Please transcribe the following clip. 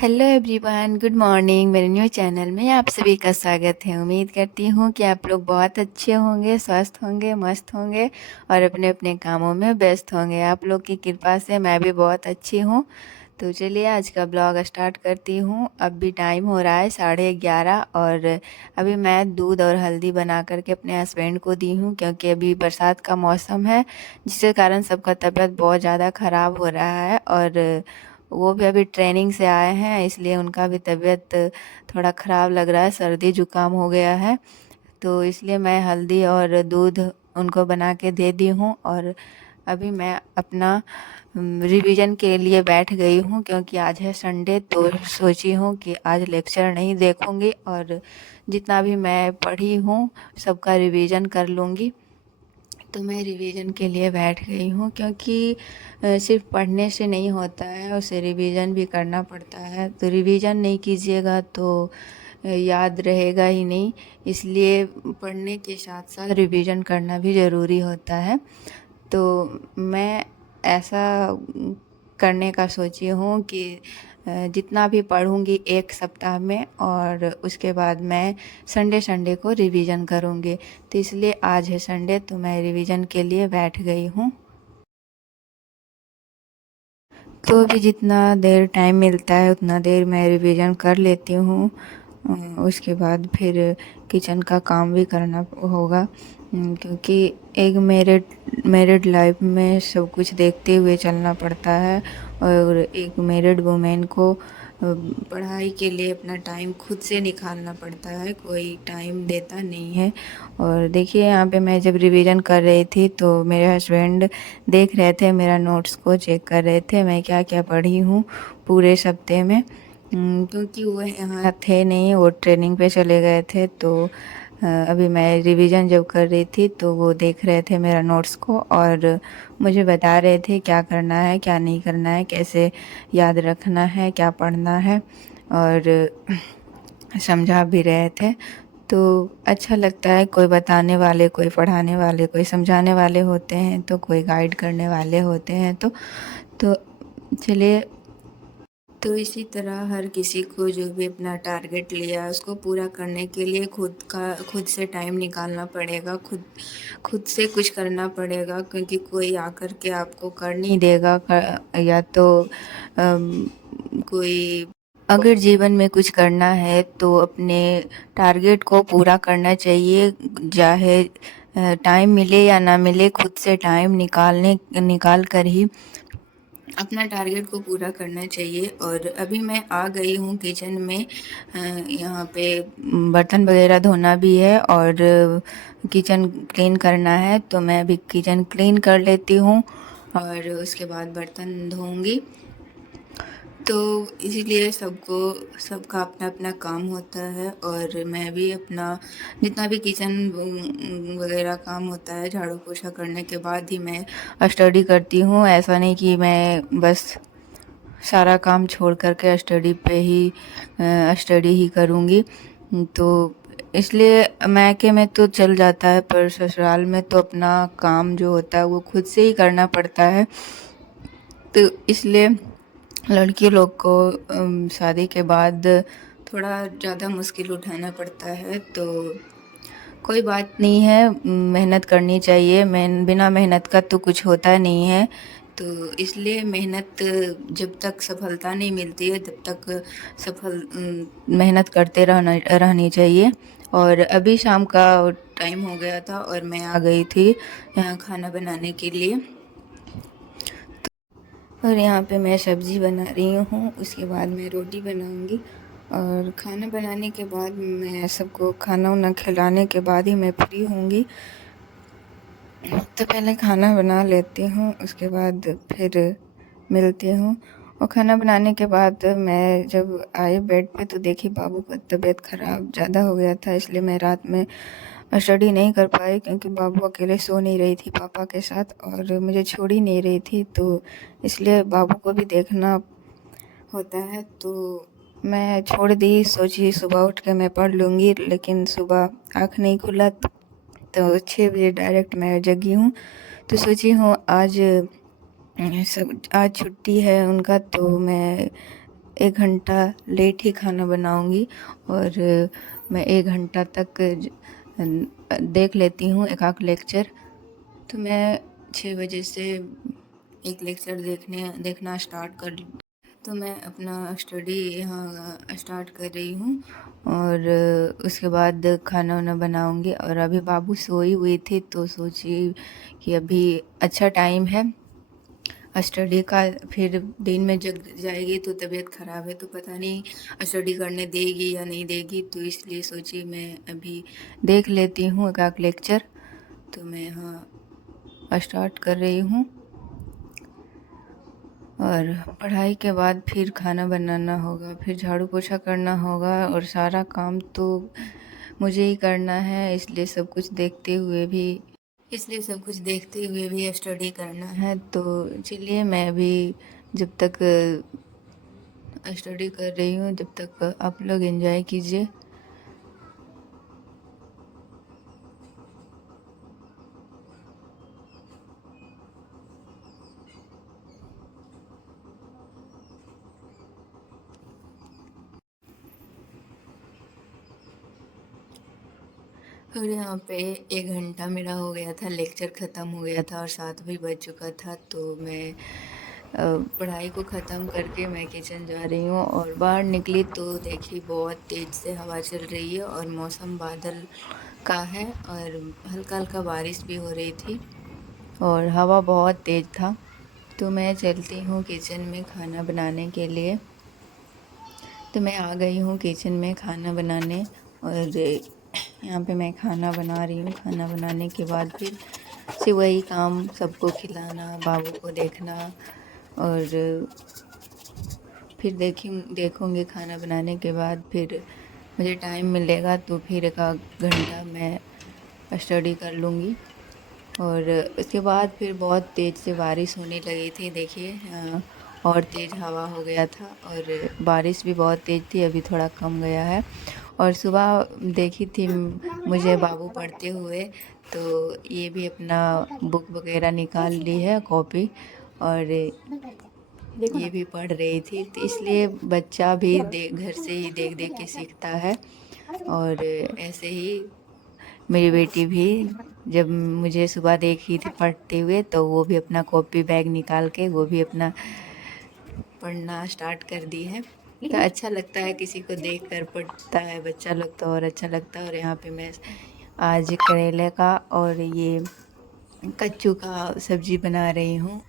Hello everyone, good morning. मेरे new channel में आप सभी का स्वागत है। उम्मीद करती हूँ कि आप लोग बहुत अच्छे होंगे, स्वस्थ होंगे, मस्त होंगे और अपने अपने कामों में व्यस्त होंगे। आप लोग की कृपा से मैं भी बहुत अच्छी हूँ। तो चलिए आज का ब्लॉग स्टार्ट करती हूँ। अब भी टाइम हो रहा है 11:30 और अभी मैं दूध और हल्दी बना करके अपने हस्बैंड को दी हूँ, क्योंकि अभी बरसात का मौसम है, जिसके कारण सबका तबीयत बहुत ज़्यादा ख़राब हो रहा है। और वो भी अभी ट्रेनिंग से आए हैं, इसलिए उनका भी तबीयत थोड़ा ख़राब लग रहा है, सर्दी जुकाम हो गया है। तो इसलिए मैं हल्दी और दूध उनको बना के दे दी हूँ। और अभी मैं अपना रिवीजन के लिए बैठ गई हूँ, क्योंकि आज है संडे। तो सोची हूँ कि आज लेक्चर नहीं देखूँगी और जितना भी मैं पढ़ी हूँ सबका रिवीजन कर लूँगी। तो मैं रिवीजन के लिए बैठ गई हूँ, क्योंकि सिर्फ पढ़ने से नहीं होता है, उसे रिवीजन भी करना पड़ता है। तो रिवीजन नहीं कीजिएगा तो याद रहेगा ही नहीं, इसलिए पढ़ने के साथ साथ रिवीजन करना भी ज़रूरी होता है। तो मैं ऐसा करने का सोची हूँ कि जितना भी पढ़ूँगी एक सप्ताह में, और उसके बाद मैं संडे संडे को रिवीजन करूँगी। तो इसलिए आज है संडे, तो मैं रिवीजन के लिए बैठ गई हूँ। तो भी जितना देर टाइम मिलता है उतना देर मैं रिवीजन कर लेती हूँ। उसके बाद फिर किचन का काम भी करना होगा, क्योंकि एक मैरिड लाइफ में सब कुछ देखते हुए चलना पड़ता है। और एक मैरिड वुमेन को पढ़ाई के लिए अपना टाइम खुद से निकालना पड़ता है, कोई टाइम देता नहीं है। और देखिए यहाँ पे मैं जब रिवीजन कर रही थी तो मेरे हस्बैंड देख रहे थे, मेरा नोट्स को चेक कर रहे थे मैं क्या क्या पढ़ी हूँ पूरे सप्ते में। क्योंकि वो यहाँ थे नहीं, वो ट्रेनिंग पे चले गए थे। तो अभी मैं रिवीजन जब कर रही थी तो वो देख रहे थे मेरा नोट्स को और मुझे बता रहे थे क्या करना है, क्या नहीं करना है, कैसे याद रखना है, क्या पढ़ना है, और समझा भी रहे थे। तो अच्छा लगता है, कोई बताने वाले, कोई पढ़ाने वाले, कोई समझाने वाले होते हैं, तो कोई गाइड करने वाले होते हैं। तो चलिए, तो इसी तरह हर किसी को जो भी अपना टारगेट लिया उसको पूरा करने के लिए खुद से टाइम निकालना पड़ेगा, खुद से कुछ करना पड़ेगा, क्योंकि कोई आकर के आपको कर नहीं देगा। या तो कोई, अगर जीवन में कुछ करना है तो अपने टारगेट को पूरा करना चाहिए, चाहे टाइम मिले या ना मिले, खुद से टाइम निकाल कर ही अपना टारगेट को पूरा करना चाहिए। और अभी मैं आ गई हूँ किचन में। यहाँ पे बर्तन वगैरह धोना भी है और किचन क्लीन करना है, तो मैं अभी किचन क्लीन कर लेती हूँ और उसके बाद बर्तन धोऊंगी। तो इसीलिए सबका अपना अपना काम होता है, और मैं भी अपना जितना भी किचन वगैरह काम होता है झाड़ू पोछा करने के बाद ही मैं स्टडी करती हूँ। ऐसा नहीं कि मैं बस सारा काम छोड़ कर के स्टडी ही करूँगी। तो इसलिए मायके में तो चल जाता है, पर ससुराल में तो अपना काम जो होता है वो खुद से ही करना पड़ता है। तो इसलिए लड़की लोग को शादी के बाद थोड़ा ज़्यादा मुश्किल उठाना पड़ता है। तो कोई बात नहीं है, मेहनत करनी चाहिए। बिना मेहनत का तो कुछ होता नहीं है। तो इसलिए मेहनत, जब तक सफलता नहीं मिलती है तब तक मेहनत करते रहनी चाहिए। और अभी शाम का टाइम हो गया था और मैं आ गई थी यहाँ खाना बनाने के लिए। और यहाँ पे मैं सब्ज़ी बना रही हूँ, उसके बाद मैं रोटी बनाऊँगी। और खाना बनाने के बाद मैं सबको खाना वाना खिलाने के बाद ही मैं फ्री होंगी। तो पहले खाना बना लेती हूँ, उसके बाद फिर मिलती हूँ। और खाना बनाने के बाद मैं जब आई बेड पे तो देखी बाबू का तबीयत ख़राब ज़्यादा हो गया था, इसलिए मैं रात में स्टडी नहीं कर पाई, क्योंकि बाबू अकेले सो नहीं रही थी पापा के साथ और मुझे छोड़ ही नहीं रही थी। तो इसलिए बाबू को भी देखना होता है। तो मैं छोड़ दी, सोची सुबह उठ के मैं पढ़ लूँगी, लेकिन सुबह आँख नहीं खुला तो 6 बजे डायरेक्ट मैं जगी हूँ। तो सोची हूँ आज छुट्टी है उनका, तो मैं 1 घंटा लेट ही खाना बनाऊंगी और मैं 1 घंटा तक देख लेती हूँ एक आध लेक्चर। तो मैं 6 बजे से एक लेक्चर देखना स्टार्ट कर, तो मैं अपना स्टडी यहाँ स्टार्ट कर रही हूँ और उसके बाद खाना वाना बनाऊँगी। और अभी बाबू सोई हुई थी तो सोची कि अभी अच्छा टाइम है स्टडी का, फिर दिन में जग जाएगी तो तबीयत ख़राब है तो पता नहीं स्टडी करने देगी या नहीं देगी, तो इसलिए सोची मैं अभी देख लेती हूँ एक आध लेक्चर। तो मैं यहाँ स्टार्ट कर रही हूँ और पढ़ाई के बाद फिर खाना बनाना होगा, फिर झाड़ू पोछा करना होगा और सारा काम तो मुझे ही करना है, इसलिए सब कुछ देखते हुए भी स्टडी करना है। तो चलिए मैं भी जब तक स्टडी कर रही हूँ जब तक आप लोग एंजॉय कीजिए। और यहाँ पे 1 घंटा मेरा हो गया था, लेक्चर ख़त्म हो गया था और 7 भी बज चुका था। तो मैं पढ़ाई को ख़त्म करके मैं किचन जा रही हूँ और बाहर निकली तो देखी बहुत तेज़ से हवा चल रही है और मौसम बादल का है और हल्का हल्का बारिश भी हो रही थी और हवा बहुत तेज़ था। तो मैं चलती हूँ किचन में खाना बनाने के लिए। तो मैं आ गई हूँ किचन में खाना बनाने और यहाँ पे मैं खाना बना रही हूँ। खाना बनाने के बाद फिर से वही काम, सबको खिलाना, बाबू को देखना और फिर देखूँगी खाना बनाने के बाद फिर मुझे टाइम मिलेगा तो फिर एक आध घंटा मैं स्टडी कर लूँगी। और उसके बाद फिर बहुत तेज़ से बारिश होने लगी थी, देखिए और तेज़ हवा हो गया था और बारिश भी बहुत तेज़ थी, अभी थोड़ा कम गया है। और सुबह देखी थी मुझे बाबू पढ़ते हुए, तो ये भी अपना बुक वगैरह निकाल ली है, कॉपी, और ये भी पढ़ रही थी। तो इसलिए बच्चा भी घर से ही देख देख के सीखता है। और ऐसे ही मेरी बेटी भी जब मुझे सुबह देखी थी पढ़ते हुए तो वो भी अपना कॉपी बैग निकाल के वो भी अपना पढ़ना स्टार्ट कर दी है। तो अच्छा लगता है किसी को देख कर पढ़ता है बच्चा लोग तो और अच्छा लगता है। और यहाँ पे मैं आज करेले का और ये कच्चू का सब्ज़ी बना रही हूँ